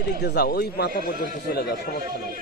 এদিক দিয়ে যাও, ওই মাথা পর্যন্ত চলে যাও, সমস্যা নেই।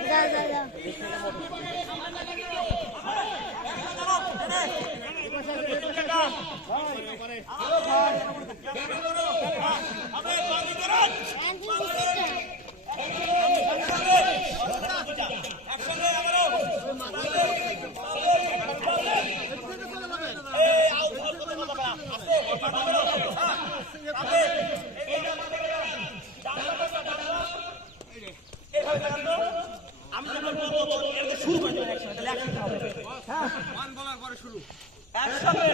শুরু করে দেবেন একসাথে, তাহলে একসাথে হবে। হ্যাঁ, ওয়ান বলার পরে শুরু একসাথে।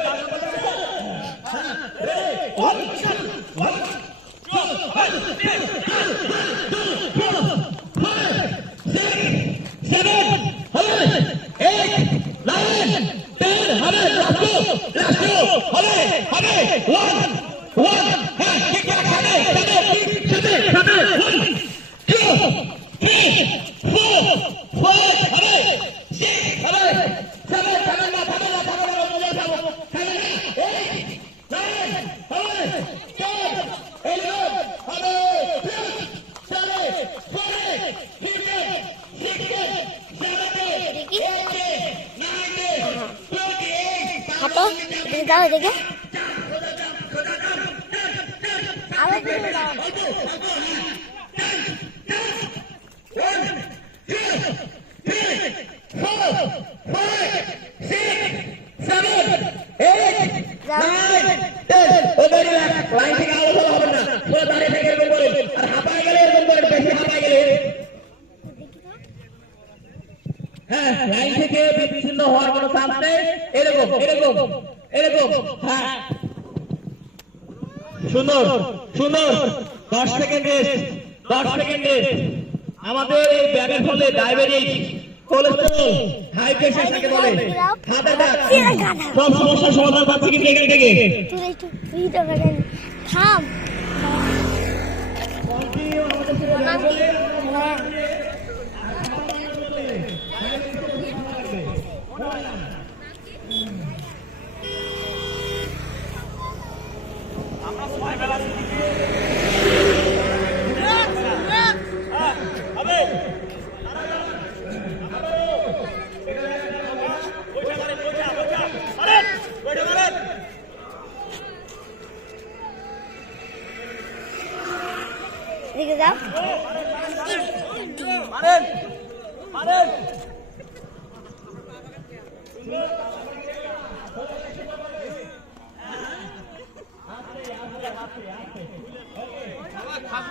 দাও দেখে আবার দাও। হ্যাঁ, লাইন থেকে বিচ্ছিন্ন হওয়ার কোনো চান্স নেই। এরকম এরকম এরকম। হ্যাঁ, সুন্দর সুন্দর। 10 সেকেন্ড রেস্ট, 10 সেকেন্ড রেস্ট। আমাদের এই ব্যাগের ফলে ডায়াবেটিস, কোলেস্টেরল, হাই প্রেসার থেকে বলে হার্টের সব সমস্যার সমাধান পাচ্ছি কিন্তু এখান থেকে। তুই একটু ভিডিও করে থাম। আমরা সময় বেলা দিকে যাও। মারেন মারেন। খাবো